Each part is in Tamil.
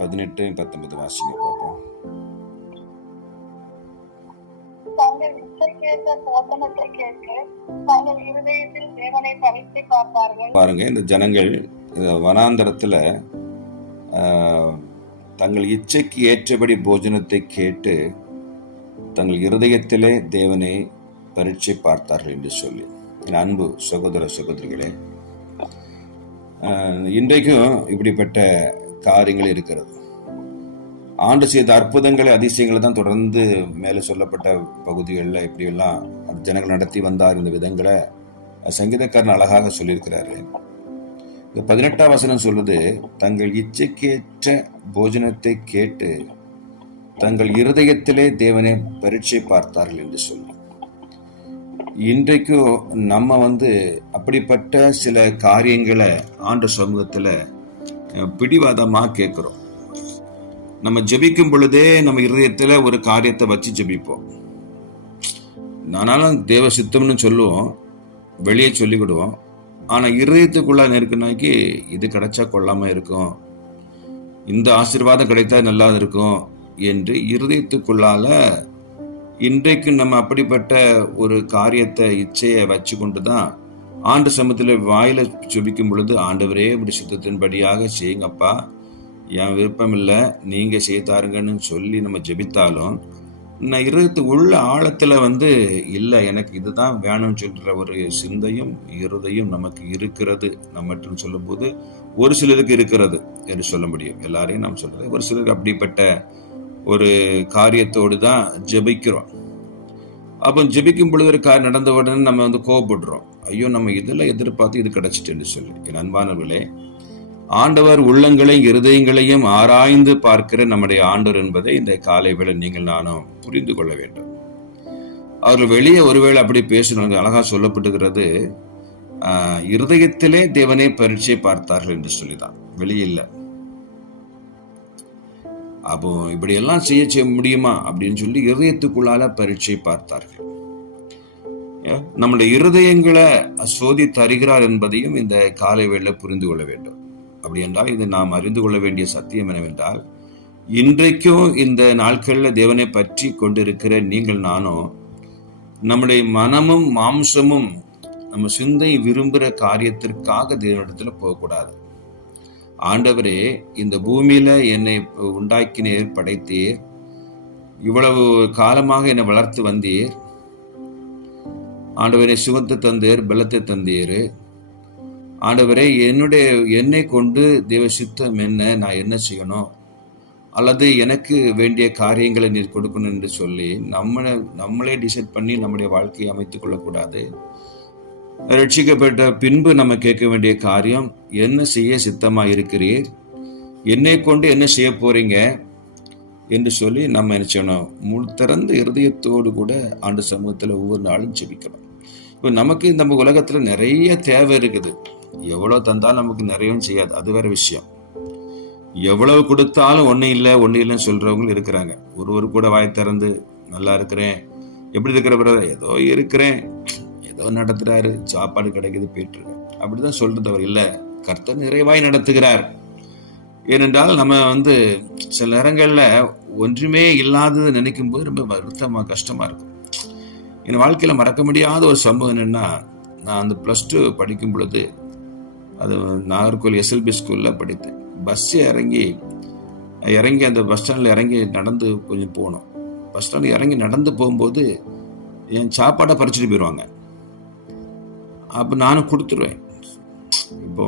18, 19 வாசிங்க பார்ப்போம். தங்கள் இச்சைக்கேற்ற போதனத்தை கேட்டு தங்கள் இருதயத்தில் தேவனை பரீட்சை பார்த்தார்கள். பாருங்க, இந்த ஜனங்கள் வனாந்தரத்துல தங்கள் இச்சைக்கு ஏற்றபடி போஜனத்தை கேட்டு தங்கள் இருதயத்திலே தேவனை பரீட்சை பார்த்தார்கள் என்று சொல்லி. அன்பு சகோதர சகோதரிகளே, இன்றைக்கும் இப்படிப்பட்ட காரியங்கள் இருக்கிறது. ஆண்டு செய்த அற்புதங்களை அதிசயங்களை தான் தொடர்ந்து மேலே சொல்லப்பட்ட பகுதிகளில் இப்படியெல்லாம் ஜனங்கள் நடத்தி வந்தார். இந்த விதங்களை சங்கீதக்காரன் அழகாக சொல்லியிருக்கிறாரு. இந்த 18ஆம் வசனம் சொல்லுது, தங்கள் இச்சைக்கேற்ற போஜனத்தை கேட்டு தங்கள் இருதயத்திலே தேவனை பரீட்சை பார்த்தார்கள் என்று சொல்லி. இன்றைக்கும் நம்ம அப்படிப்பட்ட சில காரியங்களை ஆண்டு சமூகத்தில் பிடிவாதமாக கேட்குறோம். நம்ம ஜெபிக்கும் பொழுதே நம்ம இருதயத்தில் ஒரு காரியத்தை வச்சு ஜெபிப்போம். ஆனாலும் தேவ சித்தம்னு சொல்லுவோம், வெளியே சொல்லிவிடுவோம். ஆனால் இருதயத்துக்குள்ள நெருக்குனாக்கி இது கிடைச்சா கொள்ளாமல் இருக்கும், இந்த ஆசீர்வாதம் கிடைத்தா நல்லா இருக்கும் என்று இருதயத்துக்குள்ளால இன்றைக்கு நம்ம அப்படிப்பட்ட ஒரு காரியத்தை இச்சையை வச்சு கொண்டு தான் ஆண்டு சமூகத்தில் வாயில ஜெபிக்கும் பொழுது, ஆண்டவரே இப்படி சித்தத்தின்படியாக செய்யுங்கப்பா, என் விருப்பம் இல்லை, நீங்க செய்தாருங்கன்னு சொல்லி நம்ம ஜெபித்தாலும் நான் இருதயத்து உள்ள ஆழத்துல இல்லை எனக்கு இதுதான் வேணும்னு சொல்ற ஒரு சிந்தையும் இருதையும் நமக்கு இருக்கிறது. நம்ம சொல்லும் போது ஒரு சிலருக்கு இருக்கிறது என்று சொல்ல முடியும். எல்லாரையும் நாம் சொல்றது, ஒரு சிலருக்கு அப்படிப்பட்ட ஒரு காரியத்தோடு தான் ஜெபிக்கிறோம். அப்போ ஜெபிக்கும் பொழுது ஒரு காரியம் நடந்த உடனே நம்ம கோபப்படுறோம், ஐயோ நம்ம இதெல்லாம் எதிர்பார்த்து இது கிடைச்சிட்டுன்னு சொல்லி. என் அன்பானவர்களே, ஆண்டவர் உள்ளங்களையும் இருதயங்களையும் ஆராய்ந்து பார்க்கிற நம்முடைய ஆண்டவர் என்பதை இந்த காலை வேளை நீங்கள் நானும் புரிந்து கொள்ள வேண்டும். அவர்கள் வெளியே ஒருவேளை அப்படி பேசணும், அழகா சொல்லப்பட்டுகிறது, இருதயத்திலே தேவனை பரீட்சை பார்த்தார்கள் என்று சொல்லிதான், வெளியே இல்லை. அப்போ இப்படி எல்லாம் செய்ய முடியுமா அப்படின்னு சொல்லி இருதயத்துக்குள்ளால பரீட்சை பார்த்தார்கள். நம்முடைய இருதயங்களை சோதி தருகிறார் என்பதையும் இந்த காலை வேளை புரிந்து கொள்ள வேண்டும். அப்படி என்றால் இது நாம் அறிந்து கொள்ள வேண்டிய சத்தியம் என்னவென்றால், இன்றைக்கும் இந்த நாட்களில் தேவனை பற்றி கொண்டிருக்கிற நீங்கள் நானும் நம்முடைய மனமும் மாம்சமும் நம்ம சிந்தை விரும்புகிற காரியத்திற்காக தேவனிடத்துல போகக்கூடாது. ஆண்டவரே, இந்த பூமியில என்னை உண்டாக்கினீர், படைத்தீர், இவ்வளவு காலமாக என்னை வளர்த்து வந்தீர். ஆண்டவரே, சுகத்தை தந்தீர், பலத்தை தந்தீர். ஆண்டவரே, என்னை கொண்டு தேவ சித்தம் என்ன, நான் என்ன செய்யணும், அல்லது எனக்கு வேண்டிய காரியங்களை நீர் கொடுக்கணும் என்று சொல்லி நம்மளே டிசைட் பண்ணி நம்முடைய வாழ்க்கையை அமைத்துக் கொள்ளக்கூடாது. ரட்சிக்கப்பட்ட பின்பு நம்ம கேட்க வேண்டிய காரியம், என்ன செய்ய சித்தமா இருக்கிறீர், என்னை கொண்டு என்ன செய்ய போறீங்க என்று சொல்லி நம்ம என்ன செய்யணும், திறந்த இருதயத்தோடு கூட ஆண்டு சமூகத்தில் ஒவ்வொரு நாளும் ஜெபிக்கணும். இப்போ நமக்கு இந்த உலகத்துல நிறைய தேவை இருக்குது. எவ்வளவு தந்தாலும் நமக்கு நிறையவும் செய்யாது, அது வேற விஷயம். எவ்வளவு கொடுத்தாலும் ஒன்னும் இல்லைன்னு சொல்றவங்களும் இருக்கிறாங்க. ஒருவர் கூட வாய் திறந்து நல்லா இருக்கிறேன், எப்படி இருக்கிற பிரதர், ஏதோ இருக்கிறேன், ஏதோ நடத்துறாரு, சாப்பாடு கிடைக்குது, போயிட்டு இருக்கேன், அப்படிதான் சொல்றது அவர் இல்லை. கர்த்தர் நிறைவாய் நடத்துகிறார். ஏனென்றால் நம்ம சில நேரங்கள்ல ஒன்றுமே இல்லாதது நினைக்கும் போது ரொம்ப வருத்தமா கஷ்டமா இருக்கும். என் வாழ்க்கையில மறக்க முடியாத ஒரு சம்பவம் என்னன்னா, நான் +2 படிக்கும் பொழுது, அது நாகர்கோவில் SLB ஸ்கூல்ல படித்தேன். பஸ் இறங்கி அந்த பஸ் ஸ்டாண்ட்ல இறங்கி நடந்து கொஞ்சம் போனோம். பஸ் ஸ்டாண்ட் இறங்கி நடந்து போகும்போது என் சாப்பாடை பறிச்சுட்டு போயிடுவாங்க. அப்போ நானும் கொடுத்துருவேன். இப்போ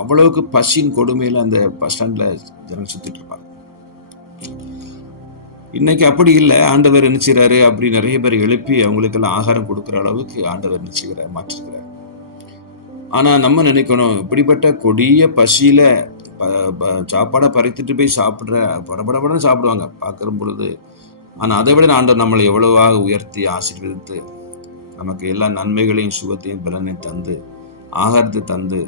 அவ்வளவுக்கு பசியின் கொடுமையில அந்த பஸ் ஸ்டாண்ட்ல ஜனம் சுத்திட்டு இருப்பாங்க. இன்னைக்கு அப்படி இல்லை. ஆண்டவர் நினைச்சுறாரு, அப்படி நிறைய பேர் எழுப்பி அவங்களுக்கெல்லாம் ஆகாரம் கொடுக்குற அளவுக்கு ஆண்டவர் நினைச்சுக்கிறார், மாற்றிருக்கிறார். ஆனா நம்ம நினைக்கணும், இப்படிப்பட்ட கொடிய பசியில சாப்பாடை பறித்துட்டு போய் சாப்பிடுற படபடன்னு சாப்பிடுவாங்க பார்க்கிற பொழுது. ஆனா அதை விட ஆண்டவர் நம்மளை எவ்வளவாக உயர்த்தி ஆசீர்வதித்து நமக்கு எல்லா நன்மைகளையும் சுகத்தையும் பலனையும் தந்து ஆகாரத்தை தந்து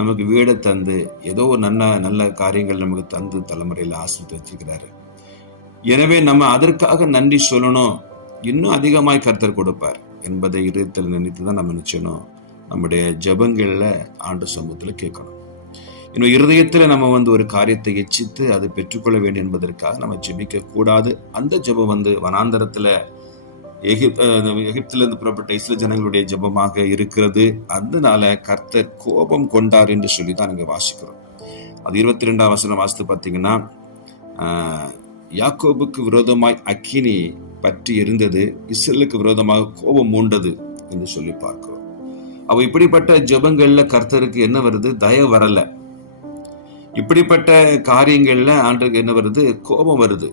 நமக்கு வீடை தந்து ஏதோ ஒரு நல்ல காரியங்கள் நமக்கு தந்து தலைமுறையில் ஆசீர்வதித்து வச்சிருக்கிறாரு. எனவே நம்ம அதற்காக நன்றி சொல்லணும். இன்னும் அதிகமாய் கர்த்தர் கொடுப்பார் என்பதை இருதயத்தில் நினைத்து தான் நம்ம நினைச்சணும். நம்முடைய ஜெபங்கள்ல ஆண்டு சமூகத்துல கேட்கணும். இன்னும் இருதயத்துல நம்ம ஒரு காரியத்தை எச்சித்து அதை பெற்றுக்கொள்ள வேண்டும் என்பதற்காக நம்ம ஜெபிக்க கூடாது. அந்த ஜெபம் வனாந்தரத்துல எகிப்திலிருந்து புறப்பட்ட இஸ்ரவேல் ஜனங்களுடைய ஜெபமாக இருக்கிறது. அதனால கர்த்தர் கோபம் கொண்டார் என்று சொல்லிதான் இங்க வாசிக்கிறோம். அது 22ஆம் வசனம் வாசித்து பார்த்தீங்கன்னா, யாக்கோபுக்கு விரோதமாய் அக்கினி பற்றி எரிந்தது, இஸ்ரவேலுக்கு விரோதமாக கோபம் மூண்டது என்று சொல்லி பார்க்கிறோம். அப்ப இப்படிப்பட்ட ஜெபங்கள்ல கர்த்தருக்கு என்ன வருது? தயவு வரல. இப்படிப்பட்ட காரியங்கள்ல ஆண்டவருக்கு என்ன வருது? கோபம் வருது.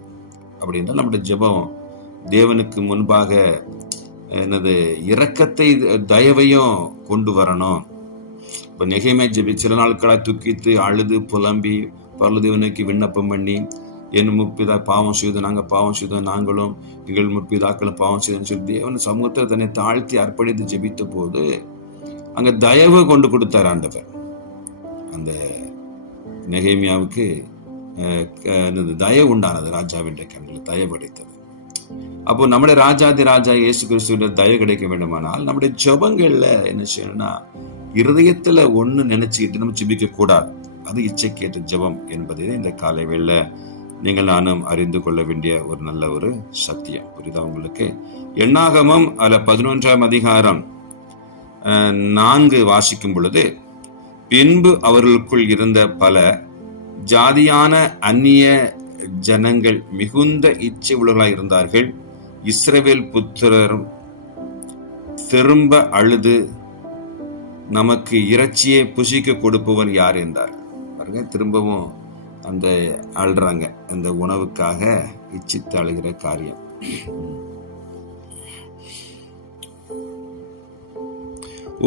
அப்படின்னா நம்முடைய ஜெபம் தேவனுக்கு முன்பாக இரக்கத்தை தயவையும் கொண்டு வரணும். இப்ப நெகேமியா சில நாட்களாக துக்கித்து அழுது புலம்பி பரலதேவனுக்கு விண்ணப்பம் பண்ணி, என் முற்பிதா பாவம் செய்தோம், நாங்க பாவம் செய்தோம், நாங்களும் எங்கள் முற்பிதாக்களும் பாவம் செய்தோம்னு சொல்லி தேவன் சமூகத்தில் தன்னை தாழ்த்தி அர்ப்பணித்து ஜெபித்த போது அங்க தயவு கொண்டு கொடுத்தார் ஆண்டவர். அந்த நெகேமியாவுக்கு தயவு உண்டானது, ராஜாவின் கண்ணில் தயவு கிடைத்தது. அப்போ நம்முடைய ராஜாதி ராஜா இயேசு கிறிஸ்துவிட தயவு கிடைக்க வேண்டுமானால் நம்முடைய ஜெபங்கள்ல என்ன செய்யணும்னா, இருதயத்துல ஒண்ணு நினைச்சுக்கிட்டு நம்ம ஜெபிக்க கூடாது. அது இச்சைக்கேற்ற ஜெபம் என்பதே இந்த காலை வேளை நீங்கள் நானும் அறிந்து கொள்ள வேண்டிய ஒரு நல்ல ஒரு சத்தியம். புரியுதா உங்களுக்கு? எண்ணாகமம் அதுல 11ஆம் அதிகாரம் 4 வாசிக்கும் பொழுது, பின்பு அவர்களுக்குள் இருந்த பல ஜாதியான அந்நிய ஜனங்கள் மிகுந்த இச்சை உள்ளவர்களாய் இருந்தார்கள். இஸ்ரவேல் புத்திரரும் திரும்ப அழுது, நமக்கு இறைச்சியை புசிக்க கொடுப்பவன் யார் என்றார். பாருங்க, திரும்பவும் அந்த அழுறாங்க, அந்த உணவுக்காக இச்சித்து அழுகிற காரியம்.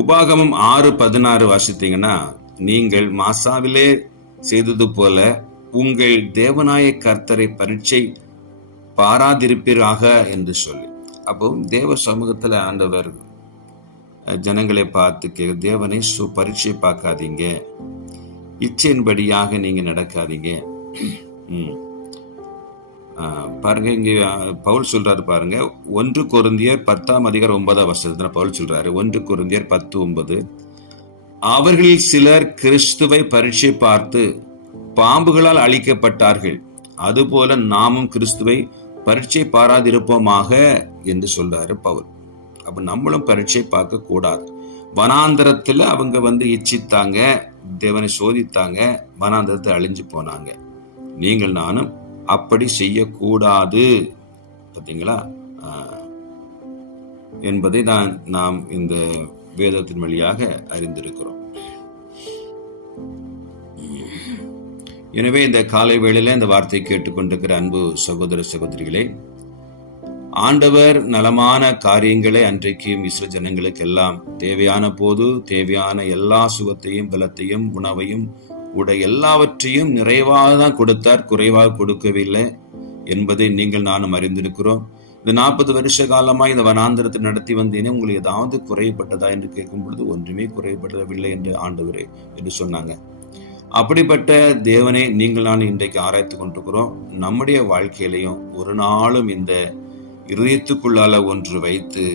உபாகமம் 6:16 வாசித்தீங்கன்னா, நீங்கள் மாசாவிலே செய்தது போல உங்கள் தேவனாய கர்த்தரை பரீட்சை பாராதிருப்பீராக என்று சொல்லி. அப்போ தேவ சமூகத்துல ஆண்டவர் ஜனங்களை பார்த்து தேவனை பரீட்சை பார்க்காதீங்க, இச்சையின்படியாக நீங்க நடக்காதீங்க. பாருங்க, இங்க பவுல் சொல்றாரு பாருங்க, 1 கொரிந்தியர் 10ஆம் அதிகாரம் 9ஆம் வசனத்துல பவுல் சொல்றாரு, 1 கொரிந்தியர் 10:9, அவர்களில் சிலர் கிறிஸ்துவை பரீட்சை பார்த்து பாம்புகளால் அழிக்கப்பட்டார்கள், அதுபோல நாமும் கிறிஸ்துவை பரீட்சை பாராதிருப்போமாக என்று சொல்றாரு பவுல். அப்ப நம்மளும் பரீட்சை பார்க்க கூடாது. வனாந்தரத்துல அவங்க இச்சித்தாங்க, தேவனை சோதித்தாங்க, வனாந்தரத்தை அழிஞ்சு போனாங்க. நீங்கள் நானும் அப்படி செய்யக்கூடாது, பார்த்தீங்களா என்பதை நாம் இந்த வேதத்தின் வழியாக அறிந்திருக்கிறோம். எனவே இந்த காலை வேளையில இந்த வார்த்தையை கேட்டுக்கொண்டிருக்கிற அன்பு சகோதர சகோதரிகளே, ஆண்டவர் நலமான காரியங்களை அன்றைக்கும் இஸ்ரவேல் ஜனங்களுக்கு எல்லாம் தேவையான போது தேவையான எல்லா சுகத்தையும் பலத்தையும் உணவையும் உடை எல்லாவற்றையும் நிறைவாக தான் கொடுத்தார், குறைவாக கொடுக்கவில்லை என்பதை நீங்கள் நானும் அறிந்திருக்கிறோம். இந்த 40 வருஷ காலமா இந்த வனாந்தரத்தை நடத்தி வந்தேனே, உங்களுக்கு ஏதாவது குறைபட்டதா என்று கேட்கும் பொழுது ஒன்றுமே குறைபடவில்லை என்று ஆண்டவரே என்று சொன்னாங்க. அப்படிப்பட்ட தேவனை நீங்கள் நான் இன்றைக்கு ஆராய்த்து கொண்டிருக்கிறோம். நம்முடைய வாழ்க்கையிலையும் ஒரு நாளும் இந்த இதயத்துக்குள்ளால ஒன்று வைத்து,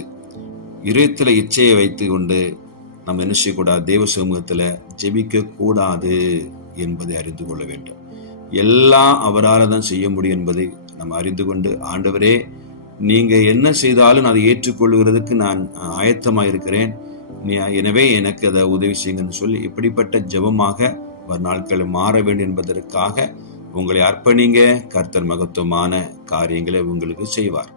இதயத்துல இச்சையை வைத்து கொண்டு நம்ம என்ன செய்யக்கூடாது? தேவ சமூகத்துல ஜெபிக்க கூடாது என்பதை அறிந்து கொள்ள வேண்டும். எல்லாம் அவரால் தான் செய்ய முடியும் என்பதை நம்ம அறிந்து கொண்டு, ஆண்டவரே நீங்க என்ன செய்தாலும் அதை ஏற்றுக்கொள்கிறதுக்கு நான் ஆயத்தமாக இருக்கிறேன், எனவே எனக்கு அதை உதவி செய்யுங்கன்னு சொல்லி இப்படிப்பட்ட ஜெபமாக ஒரு நாட்கள் மாற வேண்டும் என்பதற்காக உங்களை அர்ப்பணிங்க. கர்த்தர் மகத்துவமான காரியங்களை உங்களுக்கு செய்வார்.